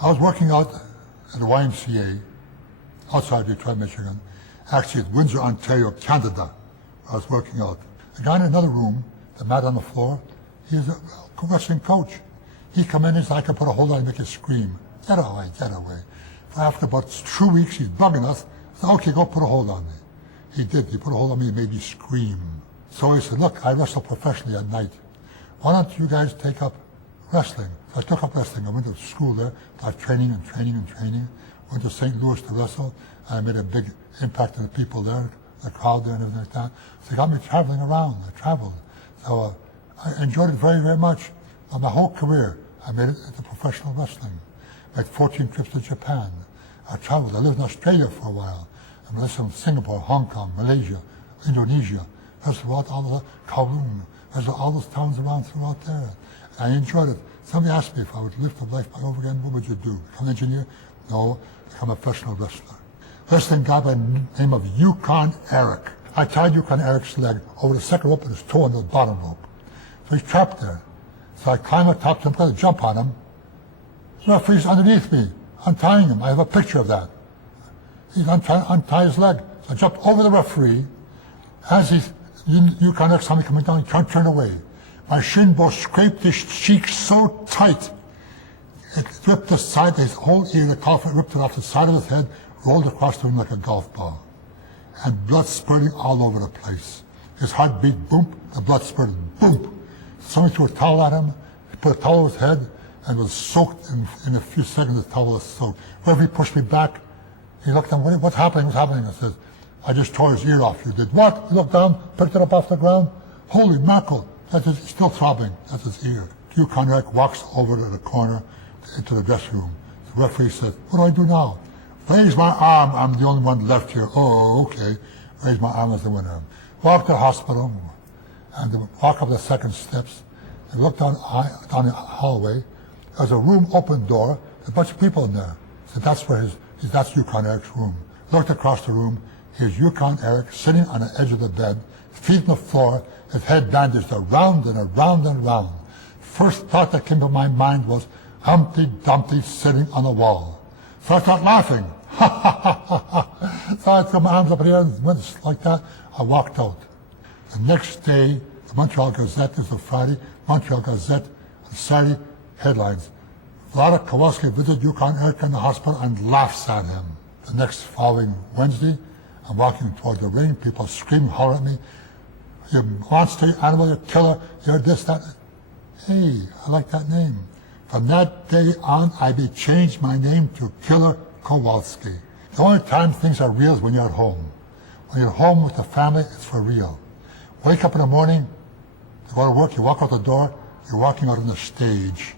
I was working out at the YMCA outside Detroit, Michigan, actually at Windsor, Ontario, Canada. I was working out. A guy in another room, the mat on the floor, he's a wrestling coach. He come in and said, I can put a hold on and make you scream. Get away, get away. After about 2 weeks, he's bugging us. I said, okay, go put a hold on me. He did. He put a hold on me and made me scream. So he said, look, I wrestle professionally at night. Why don't you guys take up wrestling? So I took up wrestling. I went to school there, started training and training and training. Went to St. Louis to wrestle. I made a big impact on the people there, the crowd there and everything like that. So they got me traveling around. I traveled. So I enjoyed it very, very much. My whole career, I made it into professional wrestling. I made 14 trips to Japan. I traveled. I lived in Australia for a while. I lived in Singapore, Hong Kong, Malaysia, Indonesia. That's throughout all the Kowloon. There's all those towns around throughout there. And I enjoyed it. Somebody asked me if I would live the life back over again, what would you do? Become an engineer? No, become a professional wrestler. Wrestling guy by the name of Yukon Eric. I tied Yukon Eric's leg over the second rope and his toe on the bottom rope. So he's trapped there. So I climb up top to him, try to jump on him. The referee's underneath me, untying him. I have a picture of that. He's untied his leg. So I jumped over the referee. As he's, Yukon Eric saw me coming down, he can't turn away. My shin bone scraped his cheek so tight, it ripped the side, his whole ear, the collar ripped it off the side of his head, rolled across the room like a golf ball. And blood spurting all over the place. His heart beat, boom, the blood spurted, boom. Somebody threw a towel at him, he put a towel over his head, and was soaked in a few seconds, the towel was soaked. Referee pushed me back. He looked at me, what's happening, what's happening? I said, I just tore his ear off. You did what? He looked down, picked it up off the ground. Holy mackerel, that's his, still throbbing, that's his ear. Yukon Eric walks over to the corner into the dressing room. The referee said, what do I do now? Raise my arm, I'm the only one left here. Oh, okay. Raise my arm as the winner. Walk to the hospital, and walk up the second steps, and look down the hallway. There's a room, open door, a bunch of people in there. So that's where that's Yukon Eric's room. Looked across the room, here's Yukon Eric sitting on the edge of the bed, feet on the floor, his head bandaged around and around and around. First thought that came to my mind was Humpty Dumpty sitting on the wall. So I started laughing. Ha ha ha ha ha. So I threw my arms up in the air and went like that. I walked out. The next day, the Montreal Gazette, this was Friday, Montreal Gazette, on Saturday, headlines. Vlada Kowalski visited Yukon Eric in the hospital and laughs at him. The next following Wednesday, I'm walking toward the ring, people screaming, hollering at me. You're a monster, you're animal, you're a killer, you're this, that. Hey, I like that name. From that day on, I changed my name to Killer Kowalski. The only time things are real is when you're at home. When you're home with the family, it's for real. Wake up in the morning, you go to work, you walk out the door, you're walking out on the stage.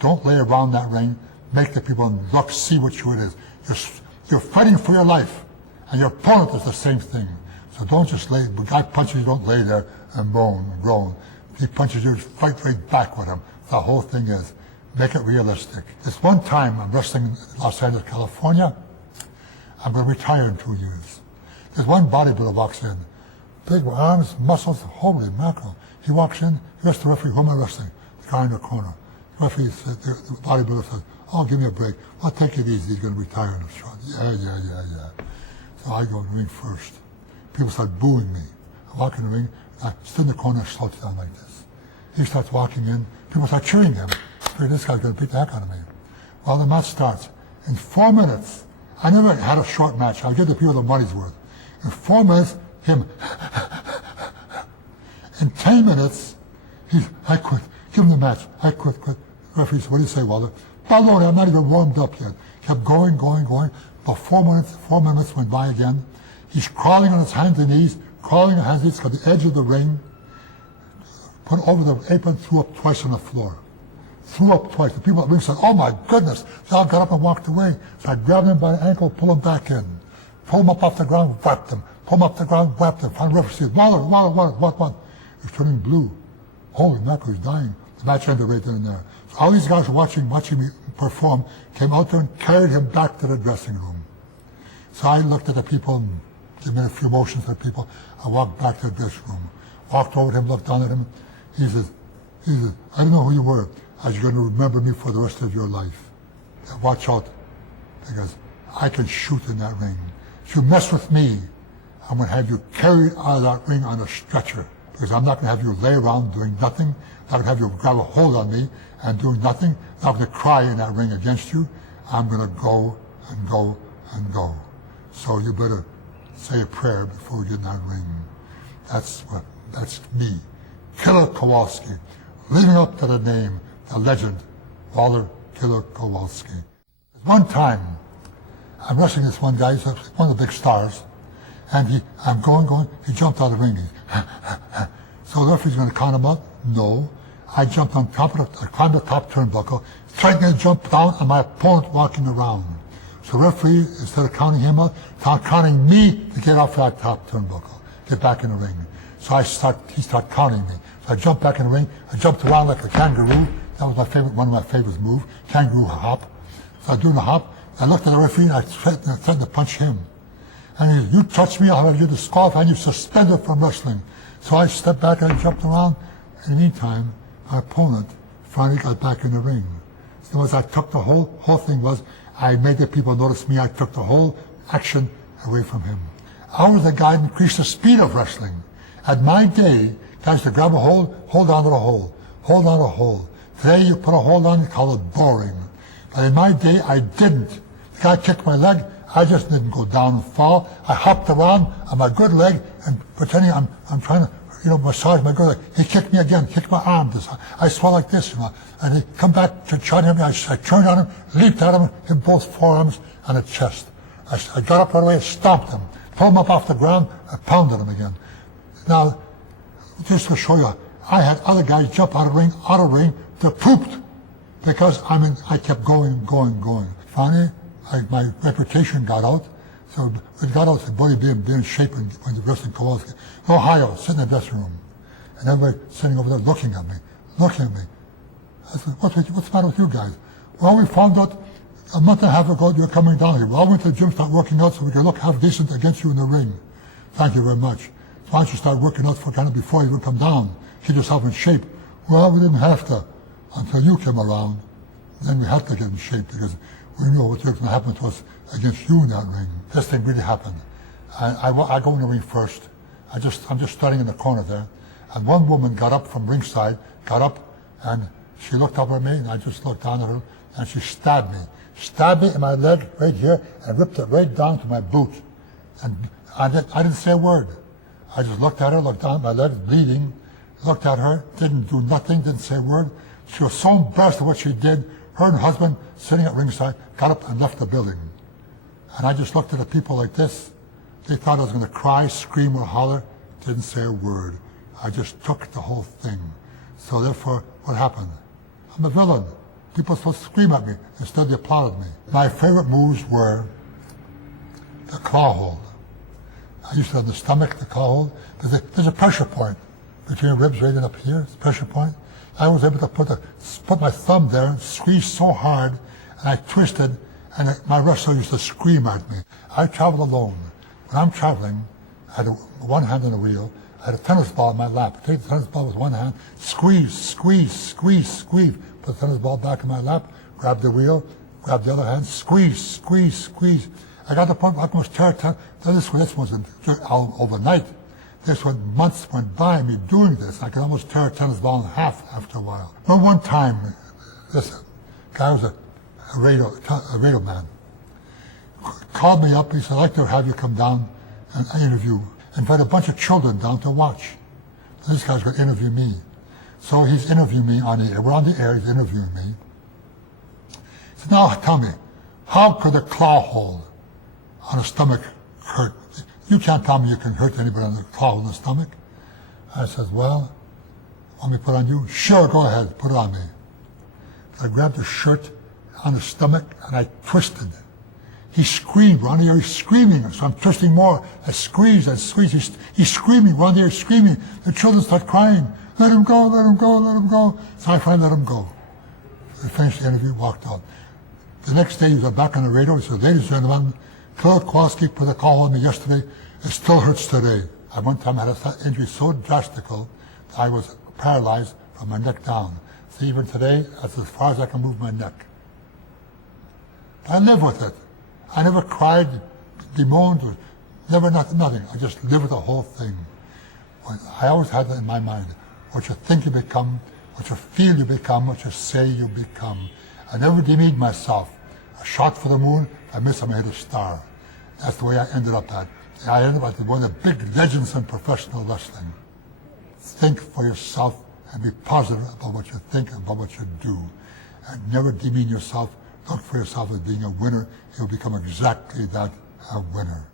Don't lay around that ring. Make the people look, see what it is. You're fighting for your life, and your opponent is the same thing. So don't just lay, when a guy punches you, don't lay there and moan and groan. If he punches you, fight right back with him. The whole thing is, make it realistic. This one time, I'm wrestling in Los Angeles, California. I'm going to retire in 2 years. There's one bodybuilder walks in. Big arms, muscles, holy mackerel. He walks in, he asks the referee, who am I wrestling? The guy in the corner. The referee said, the bodybuilder says, oh, give me a break. I'll take it easy, he's going to retire in a shot. Yeah. So I go in the ring first. People start booing me. I walk in the ring, I stood in the corner and slouch down like this. He starts walking in, people start cheering him. This guy's going to beat the heck out of me. Well, the match starts. In 4 minutes, I never had a short match. I'll give the people the money's worth. In 4 minutes, him. In 10 minutes, I quit. Give him the match. I quit. Referee said, what do you say, Walter? Baloney, I'm not even warmed up yet. Kept going. About 4 minutes went by again. He's crawling on his hands and knees, crawling on his hands and knees to the edge of the ring, put over the apron, threw up twice on the floor. Threw up twice. The people at the ring said, oh my goodness. They all got up and walked away. So I grabbed him by the ankle, pulled him back in. Pulled him up off the ground, whacked him. Pulled him up the ground, whacked him. Finally, the referee said, what? He's turning blue. Holy mackerel, he's dying. The match ended right then and there. So all these guys watching me perform came out there and carried him back to the dressing room. So I looked at the people and gave me a few motions to the people. I walked back to the dressing room. Walked over to him, looked down at him. He says, I don't know who you were. Are you going to remember me for the rest of your life? watch out, because I can shoot in that ring. If you mess with me, I'm going to have you carried out of that ring on a stretcher, because I'm not going to have you lay around doing nothing. I'm not going to have you grab a hold on me and doing nothing. I'm not going to cry in that ring against you. I'm going to go and go and go. So you better say a prayer before we get in that ring. That's me, Killer Kowalski, living up to the name, the legend, Walter Killer Kowalski. One time, I'm wrestling this one guy, he's one of the big stars, and I'm going, he jumped out of the ring. So the referee's going to count him out? No. I jumped on top of I climbed the top turnbuckle, tried to jump down, and my opponent walking around. So the referee, instead of counting him out, counting me to get off that top turnbuckle, get back in the ring. So he started counting me. So I jumped back in the ring, I jumped around like a kangaroo. That was one of my favorite moves, kangaroo hop. So I was doing the hop, I looked at the referee and I threatened to punch him. And he said, you touch me, I'll have you disqualified and you suspended from wrestling. So I stepped back and I jumped around. In the meantime, my opponent finally got back in the ring. So as I took the whole thing was, I made the people notice me, I took the whole action away from him. I was the guy who increased the speed of wrestling. At my day, guys to grab a hold on to the hold, hold on to the hold. Today you put a hold on, you call it boring. But in my day, I didn't. The guy kicked my leg, I just didn't go down and fall. I hopped around on my good leg and pretending I'm trying to, massage my good leg. He kicked me again, kicked my arm. I swung like this, and he come back to try to hit me. I turned on him, leaped at him, hit both forearms on the chest. I got up right away, stomped him, pulled him up off the ground, I pounded him again. Now, just to show you, I had other guys jump out of the ring, they pooped because I kept going. Finally, my reputation got out. So it got out, said, buddy, be in shape and when the wrestling Kowalski. Ohio, sitting in the dressing room. And everybody sitting over there looking at me. I said, what's the matter with you guys? Well, we found out a month and a half ago you're coming down here. Well, I went to the gym, start working out so we can look half decent against you in the ring. Thank you very much. So why don't you start working out before you would come down? Keep yourself in shape. Well, we didn't have to until you came around. Then we had to get in shape because we knew what was going to happen to us against you in that ring. This thing really happened. I go in the ring first. I'm just starting in the corner there. And one woman got up from ringside, and she looked up at me, and I just looked down at her, and she stabbed me in my leg right here, and ripped it right down to my boot. And I didn't say a word. I just looked at her, looked down at my leg, bleeding, looked at her, didn't do nothing, didn't say a word. She was so embarrassed at what she did. Her and her husband, sitting at ringside, got up and left the building. And I just looked at the people like this. They thought I was going to cry, scream, or holler. Didn't say a word. I just took the whole thing. So therefore, what happened? I'm a villain. People were supposed to scream at me. Instead, they applauded me. My favorite moves were the claw hold. I used to have the stomach, the claw hold. There's a pressure point between your ribs right up here. It's a pressure point. I was able to put my thumb there and squeeze so hard, and I twisted, and my wrestler used to scream at me. I travel alone. When I'm traveling, I had one hand on the wheel. I had a tennis ball in my lap. Take the tennis ball with one hand, squeeze. Put the tennis ball back in my lap, grab the wheel, grab the other hand, squeeze. I got to the point where I almost tear this wasn't overnight. This was months went by me doing this. I could almost tear a tennis ball in half after a while. But one time, this guy was a radio man. Called me up. He said, I'd like to have you come down and interview. Invite a bunch of children down to watch. So this guy's going to interview me. So he's interviewing me on the air. We're on the air. He's interviewing me. He said, now tell me, how could a claw hold on a stomach hurt? You can't tell me you can hurt anybody on the claw in the stomach. I said, well, want me to put it on you? Sure, go ahead, put it on me. I grabbed the shirt on the stomach and I twisted. He screamed, we're on the air, he's screaming, so I'm twisting more. I squeeze, he's screaming, we're on the air screaming. The children start crying, let him go. So I finally let him go. We finished the interview, walked out. The next day he was back on the radio, he said, ladies and gentlemen, Killer Kowalski put a call on me yesterday. It still hurts today. At one time I had an injury so drastical that I was paralyzed from my neck down. So even today, that's as far as I can move my neck. I live with it. I never cried, bemoaned, or never nothing. I just live with the whole thing. I always had that in my mind. What you think you become, what you feel you become, what you say you become. I never demeaned myself. I shot for the moon, I missed, I hit a star. That's the way I ended up at. I ended up as one of the big legends in professional wrestling. Think for yourself and be positive about what you think and about what you do. And never demean yourself. Look for yourself as being a winner. You'll become exactly that, a winner.